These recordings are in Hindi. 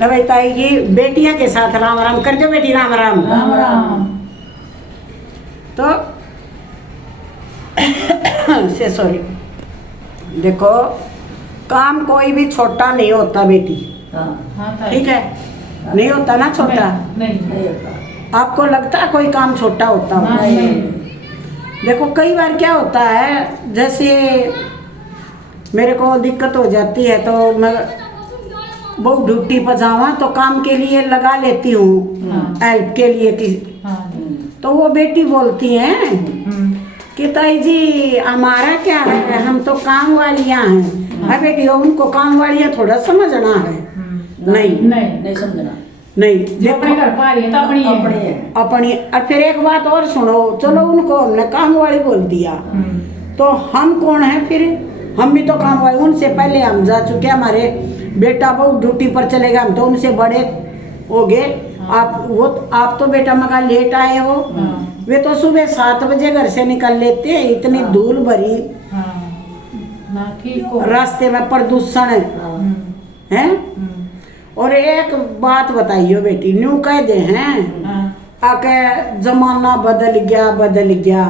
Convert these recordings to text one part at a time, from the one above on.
लवई ताई की बेटियां के साथ राम राम कर दो बेटी, राम राम। राम राम। तो से सॉरी, देखो काम कोई भी छोटा नहीं होता बेटी, ठीक है? नहीं होता ना छोटा। नहीं होता। आपको लगता है कोई काम छोटा होता हो? नहीं। देखो कई बार क्या होता है, जैसे मेरे को दिक्कत हो जाती है तो मैं बहुत ड्यूटी पर जावा तो काम के लिए लगा लेती हूँ, हेल्प के लिए तो वो बेटी बोलती हैं कि ताई जी हमारा क्या है, हम तो काम वालियाँ हैं। अरे बेटी उनको काम वालियाँ थोड़ा समझना है। नहीं समझना। नहीं, जो अपने घर पा रही है तो अपनी है। अपनी। और फिर एक बात और सुनो, चलो उनको हमने काम वाली बोल दिया तो हम कौन है फिर? हम भी तो काम वाले, उनसे पहले हम जा चुके, हमारे बेटा बहुत ड्यूटी पर चलेगा, हम तो उनसे बड़े हो गए। आप तो बेटा मगर लेट आए हो, वे तो सुबह 7 बजे घर से निकल लेते हैं, इतनी धूल भरी रास्ते में, प्रदूषण है। और एक बात बताइयो बेटी, न्यू कह दे हैं आके जमाना बदल गया,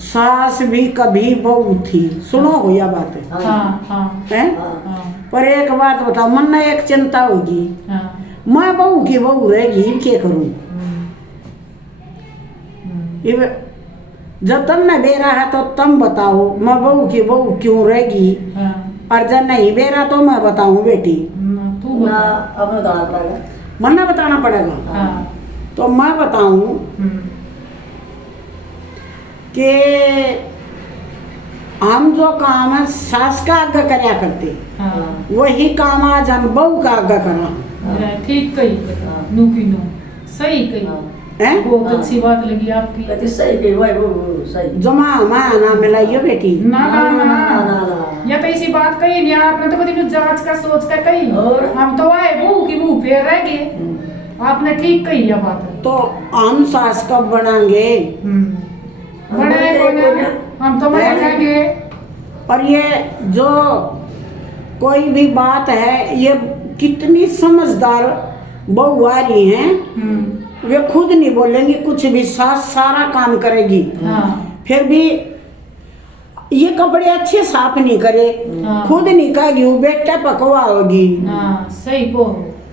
सास भी कभी बहू थी, सुनो हो या बात है? पर एक बात बताओ, मन में एक चिंता होगी, मैं बहू की बहू रहेगी, क्या करूं? जब तुमने बेरा है तो तुम बताओ, मैं बहू की बहू क्यों रहेगी? और जब नहीं बेरा तो मैं बताऊं बेटी? मन्ना बताना पड़ेगा। तो मैं बताऊं कि हम जो काम है सास का आज्ञा करया करते, वही काम आज हम बहू का आज्ञा करा। ठीक कही नू की नू सही कही, बहुत अच्छी बात लगी आपकी। सही कही भाई, वो सही। जमा माया ना मिलाइयो बेटी। ना या तो ऐसी बात कही नहीं आपने, तो कभी जांच का सोच का कही, हम तो आए बहू की बहू फिर रह गए। आपने ठीक कही यह बात। तो हम सास कब बनाएंगे? बनाएंगे, हम तो बनाएंगे। और ये जो कोई भी बात है, ये कितनी समझदार बहू आ रही हैं, वे खुद नहीं बोलेंगी कुछ भी, सास सारा काम करेगी। फिर भी ये कपड़े अच्छे साफ नहीं करे, खुद नहीं कहेगी, वो बेटा पकवा होगी। सही को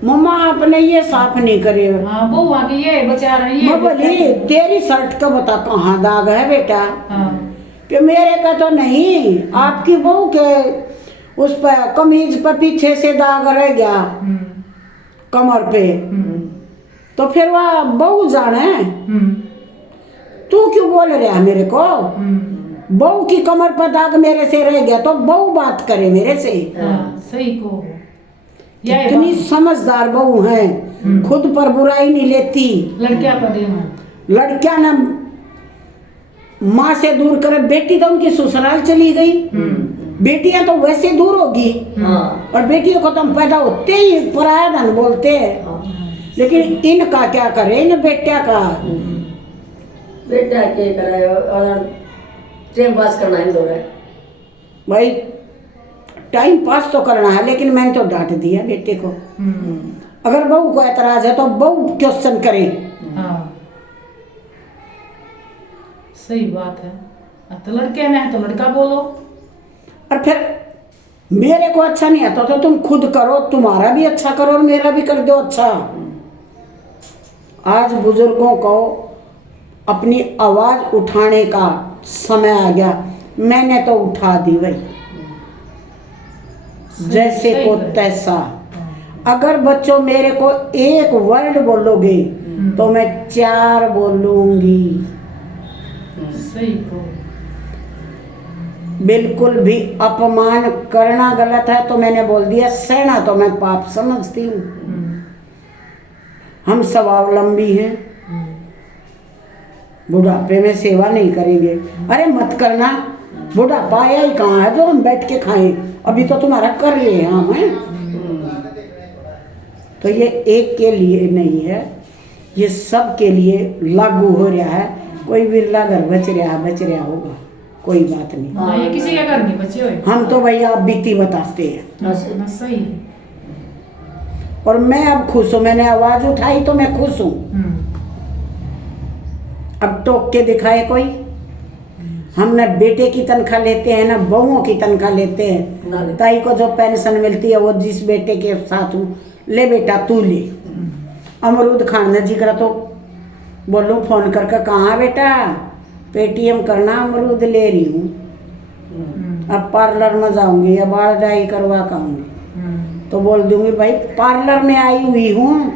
मम्मा आपने ये साफ नहीं करे। बहू आके ये बेचारा ये बोली तेरी शर्ट का बता कहाँ दाग है बेटा? कि मेरे का तो नहीं, आपकी बहू के उस पर कमीज पर पीछे से दाग रह गया कमर पे। तो फिर वह बहू जाने, तू क्यों बोल रहा है मेरे को? बहू की कमर पर दाग मेरे से रह गया तो बहू बात करे मेरे से। सही को कितनी समझदार बहू है, खुद पर बुराई नहीं लेती। लड़कियां ना माँ से दूर करे, बेटी तो उनकी ससुराल चली गई, बेटियां तो वैसे दूर होगी। और बेटियों को तो पैदा होते ही पराया धन बोलते हैं। लेकिन इनका क्या करे, इन बेटा का बेटा क्या करे, और टाइम पास करना ही दो है भाई, टाइम पास तो करना है। लेकिन मैंने तो डांट दिया बेटे को, अगर बहू को एतराज है तो बहू क्वेश्चन करे। सही बात है, तो लड़के ने तो लड़का बोलो। और फिर मेरे को अच्छा नहीं आता तो तुम खुद करो, तुम्हारा भी अच्छा करो और मेरा भी कर दो अच्छा। आज बुजुर्गों को अपनी आवाज उठाने का समय आ गया, मैंने तो उठा दी भाई, जैसे को तैसा। अगर बच्चों मेरे को एक वर्ड बोलोगे तो मैं 4 बोलूंगी। सही को बिल्कुल भी अपमान करना गलत है तो मैंने बोल दिया, सहना तो मैं पाप समझती हूँ। हम स्वावलंबी हैं, बुढ़ापे में सेवा नहीं करेंगे। अरे मत करना, बुढ़ापा आया ही कहाँ है जो हम बैठ के खाएं, अभी तो तुम्हारा कर रहे हैं हम हैं। तो ये एक के लिए नहीं है, ये सब के लिए लागू हो रहा है। कोई बिरला घर बच रहा होगा, कोई बात नहीं। ये किसी का घर नहीं बचे हुए, हम तो भैया आप बीती बताते हैं। सही। और मैं अब खुश हूँ, मैंने आवाज उठाई तो मैं खुश हूँ। अब टोक के दिखाए कोई? हम न बेटे की तनख्वाह लेते हैं ना बहुओं की तनख्वाह लेते हैं। ताई को जो पेंशन मिलती है वो जिस बेटे के साथ हूँ, ले बेटा तू ले। अमरूद खाने जी करा तो बोलूँ फोन करके, कहाँ बेटा, पेटीएम करना, अमरूद ले रही हूँ। अब पार्लर में जाऊंगी या बाल डाई करवा के आऊंगी तो बोल दूंगी भाई पार्लर में आई हुई हूँ,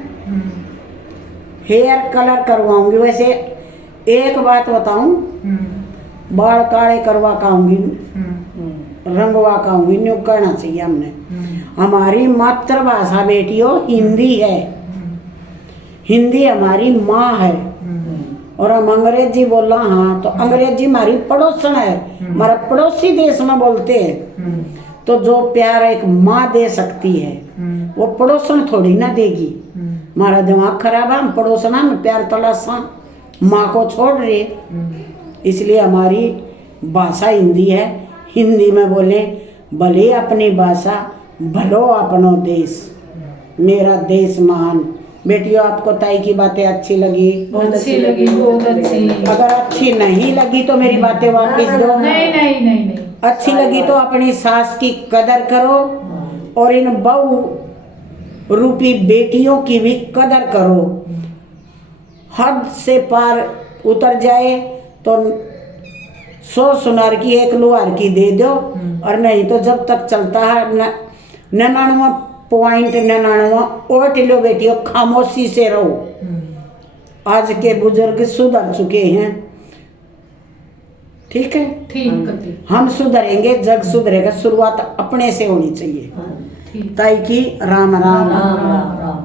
हेयर कलर करवाऊंगी। वैसे एक बात बताऊं, बाल काले करवा के आऊंगी, रंगवा के आऊंगी, न्यू करना चाहिए हमने। हमारी मातृभाषा बेटियों हिंदी है, हिंदी हमारी माँ है। और हम अंग्रेजी बोला हाँ तो अंग्रेजी हमारी पड़ोसन है, हमारा पड़ोसी देश में बोलते हैं। तो जो प्यार एक माँ दे सकती है वो पड़ोसन थोड़ी ना देगी। हमारा दिमाग खराब है, हम पड़ोसना में प्यार तलाशा माँ को छोड़ रहे। इसलिए हमारी भाषा हिंदी है, हिंदी में बोले भले अपनी भाषा भलो अपनो देश, मेरा देश महान। बेटियों आपको ताई की बातें अच्छी लगी? अच्छी लगी, बहुत अच्छी। अगर अच्छी नहीं लगी तो मेरी बातें वापस दो। नहीं नहीं नहीं नहीं, अच्छी लगी तो अपनी सास की कदर करो और इन बहू रूपी बेटियों की भी कदर करो। हद से पार उतर जाए तो 100 सुनार की 1 लुहार की दे दो, और नहीं तो जब तक चलता है 99.99 ओट लो बेटियों, खामोशी से रहो। आज के बुजुर्ग सुधर चुके हैं, ठीक है, ठीक। हम सुधरेंगे, जग सुधरेगा। शुरुआत अपने से होनी चाहिए। ताई की राम राम। राम राम राम।